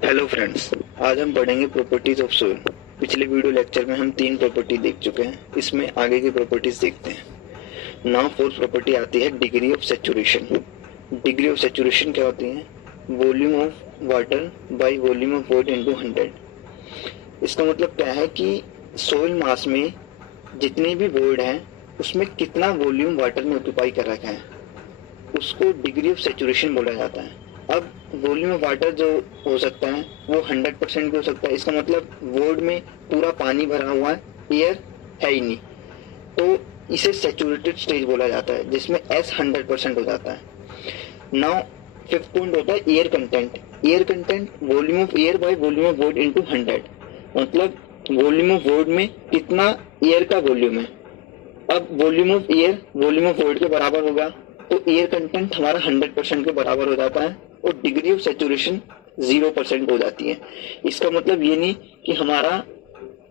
Hello friends, आज हम पढ़ेंगे प्रॉपर्टीज ऑफ सोइल। पिछले वीडियो लेक्चर में हम 3 प्रॉपर्टी देख चुके हैं। इसमें आगे की प्रॉपर्टीज देखते हैं। नाउ फोर्थ प्रॉपर्टी आती है degree of saturation. Degree of saturation क्या होती है? Volume of water by volume of void into 100। इसका मतलब क्या है कि सोइल मास में जितनी भी वॉइड है उसमें कितना वॉल्यूम वाटर में ऑक्यूपाई कर रखा है, उसको डिग्री ऑफ सैचुरेशन बोला जाता है। अब वॉल्यूम ऑफ वाटर जो हो सकता है वो 100% भी हो सकता है। इसका मतलब वॉइड में पूरा पानी भरा हुआ है, एयर है ही नहीं, तो इसे सैचुरेटेड स्टेज बोला जाता है, जिसमें एस 100% हो जाता है। नाउ फिफ्थ पॉइंट होता है air content. Air content volume of air by volume of void into 100, मतलब वॉल्यूम ऑफ वॉइड में कितना एयर का वॉल्यूम है। अब volume of air volume of void के बराबर होगा, तो एयर कंटेंट हमारा 100% के बराबर हो जाता है और डिग्री ऑफ सैचुरेशन 0% हो जाती है। इसका मतलब ये नहीं कि हमारा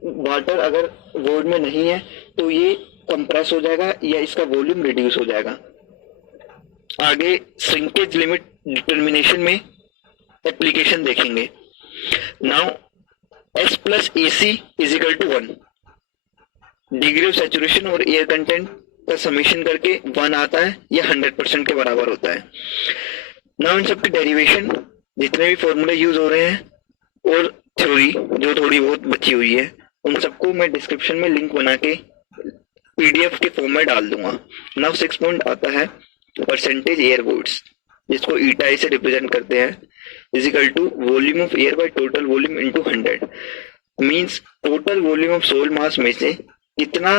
वाटर अगर वॉइड में नहीं है तो ये कंप्रेस हो जाएगा या इसका वॉल्यूम रिड्यूस हो जाएगा। आगे श्रिंकेज लिमिट डिटर्मिनेशन में एप्लीकेशन देखेंगे। Now S plus A C is equal to 1। Degree of saturation और एयर कंटेंट का समेशन करके 1 आता है, यह 100% के बराबर होता है। नाउ इन सबके डेरिवेशन, जितने भी फॉर्मूले यूज हो रहे हैं और थ्योरी जो थोड़ी बहुत बची हुई है, उन सबको मैं डिस्क्रिप्शन में लिंक बना के पीडीएफ के फॉर्म में डाल दूंगा। नाउ 6 पॉइंट आता है परसेंटेज एयर वॉइड्स, जिसको ईटा ए से रिप्रेजेंट करते हैं, is equal to volume of air by total volume into 100। Means total volume of soil mass में से कितना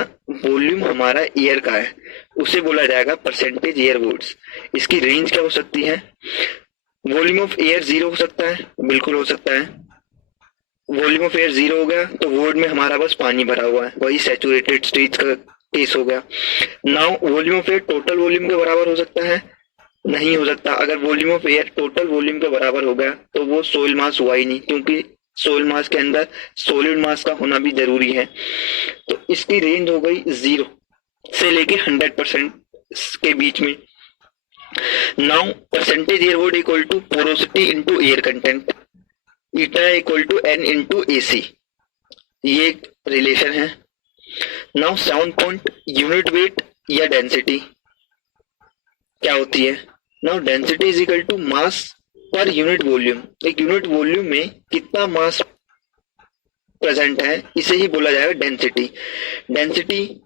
वॉल्यूम हमारा एयर का है उसे बोला जाएगा परसेंटेज एयर वॉइड्स। इसकी रेंज क्या हो सकती है? वॉल्यूम ऑफ एयर 0 हो सकता है, बिल्कुल हो सकता है। वॉल्यूम ऑफ एयर 0 हो गया तो वॉइड में हमारा बस पानी भरा हुआ है, वही सैचुरेटेड स्टेज का केस हो गया। Now volume of air total volume के बराबर हो सकता है? नहीं हो सकता। अगर volume of air total volume के बराबर हो गया तो वो सोइल मास हुआ ही नहीं, क्योंकि सोइल मास के अंदर सॉलिड मास का होना भी जरूरी है। तो इसकी रेंज हो गई 0 से लेके 100% के बीच में। Now percentage air void equal to porosity into air content, eta equal to N into AC, ये एक रिलेशन है। नाउ 7 पॉइंट यूनिट वेट या डेंसिटी क्या होती है? Now density is equal to mass per unit volume. एक unit volume में कितना मास प्रेजेंट है, इसे ही बोला जाएगा डेंसिटी। डेंसिटी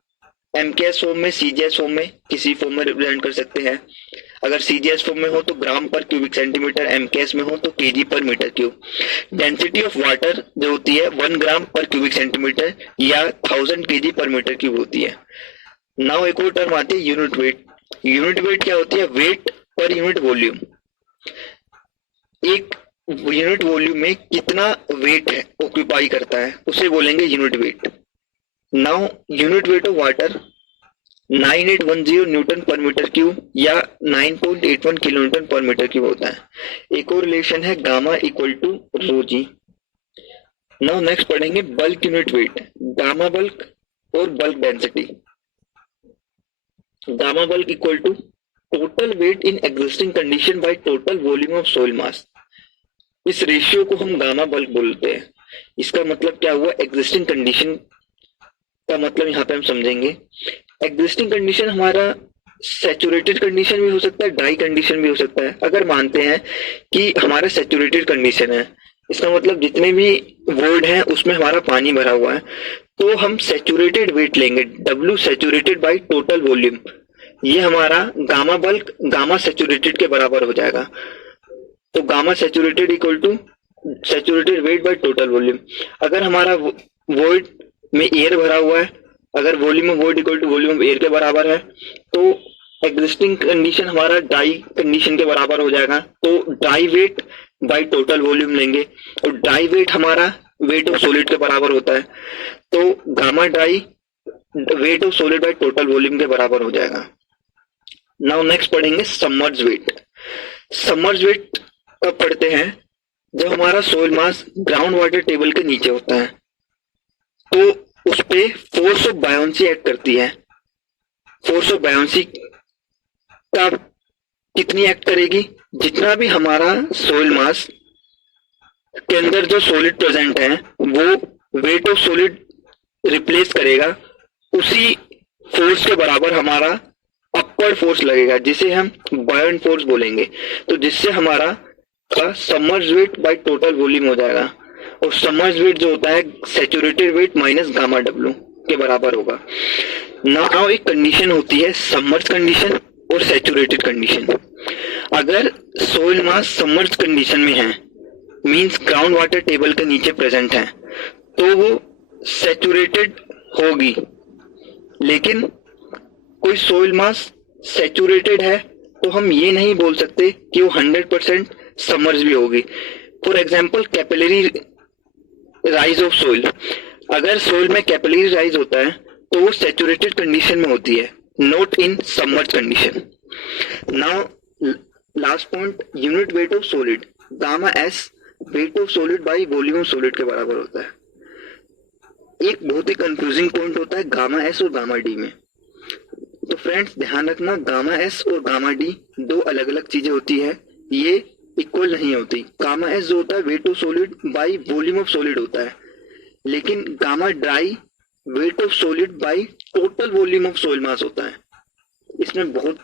एमकेएस फॉर्म में, सीजीएस फॉर्म में, किसी फॉर्म में रिप्रेजेंट कर सकते हैं। अगर सीजीएस फॉर्म में हो तो ग्राम पर क्यूबिक सेंटीमीटर, एमकेएस में हो तो KG per metre cube. Density of water जो होती है 1 ग्राम पर क्यूबिक सेंटीमीटर या 1000 केजी पर मीटर क्यूब होती है। नाउ एक और टर्म आती है यूनिट वेट। यूनिट वेट क्या होती है? Weight per unit volume. एक यूनिट वॉल्यूम में कितना वेट है ऑक्यूपाई करता है, उसे बोलेंगे unit weight. Now unit weight of water 9810 newton per metre cube या 9.81 kilo newton per metre cube होता है। एक और रिलेशन है gamma equal to rho g. Now next पढ़ेंगे bulk unit weight, gamma bulk और bulk density. Gamma bulk equal to total weight in existing condition by total volume of soil मास। इस ratio को हम गामा बल्क बोलते हैं। इसका मतलब क्या हुआ? एग्जिस्टिंग कंडीशन का मतलब यहाँ पे हम समझेंगे। एग्जिस्टिंग कंडीशन हमारा सैचुरेटेड कंडीशन भी हो सकता है, ड्राई कंडीशन भी हो सकता है। अगर मानते हैं कि हमारा सैचुरेटेड कंडीशन है, इसका मतलब जितने भी वॉइड है उसमें हमारा पानी भरा हुआ है, तो हम सैचुरेटेड वेट लेंगे, W saturated bye total volume. ये हमारा गामा बल्क गामा सैचुरेटेड के बराबर हो जाएगा। तो gamma saturated equal to saturated weight by total volume. अगर हमारा वॉइड में एयर भरा हुआ है, अगर volume of void equal to volume of air के बराबर है, तो एग्जिस्टिंग कंडीशन हमारा ड्राई कंडीशन के बराबर हो जाएगा। तो dry weight by total volume लेंगे, और ड्राई वेट हमारा वेट ऑफ सॉलिड के बराबर होता है, तो gamma dry weight of solid by total volume के बराबर हो जाएगा। नाउ नेक्स्ट पढ़ेंगे सबमर्ज वेट। सबमर्ज वेट कब पढ़ते हैं? जब हमारा सोइल मास ग्राउंड वाटर टेबल के नीचे होता है, तो उस पे फोर्स ऑफ बायोंसी एक्ट करती है। फोर्स ऑफ बायोंसी का कितनी एक्ट करेगी? जितना भी हमारा सोइल मास के अंदर जो सॉलिड प्रेजेंट है वो वेट ऑफ सॉलिड रिप्लेस करेगा, उसी फोर्स के बराबर हमारा अपवर्ड फोर्स लगेगा जिसे हम बायोन फोर्स बोलेंगे। तो जिससे हमारा का submerge wait by total volume हो जाएगा, और सबमर्ज वेट जो होता है saturated wait minus gamma W के बराबर होगा। नाउ एक कंडीशन होती है सबमर्ज कंडीशन और सैचुरेटेड कंडीशन। अगर सोइल मास सबमर्ज कंडीशन में है, मींस ग्राउंड वाटर टेबल के नीचे प्रेजेंट है, तो वो सैचुरेटेड होगी। लेकिन कोई सोइल मास सैचुरेटेड है तो हम ये नहीं बोल सकते कि वो 100% सबमर्ज भी होगी। For example capillary rise of soil, अगर सोइल में कैपिलरी राइज होता है तो वो सैचुरेटेड कंडीशन में होती है, not in submerge condition. Now last point, unit weight of solid, gamma S wait of solid by volume of solid के बराबर होता है। एक बहुत ही कंफ्यूजिंग पॉइंट होता है गामा एस और गामा डी में। तो फ्रेंड्स ध्यान रखना, गामा एस और गामा डी दो अलग अलग चीजें होती है, ये इक्वल नहीं होती। गामा एस जो होता है weight of solid by volume of solid होता है, लेकिन gamma dry weight of solid by total volume of soil mass होता है। इसमें बहुत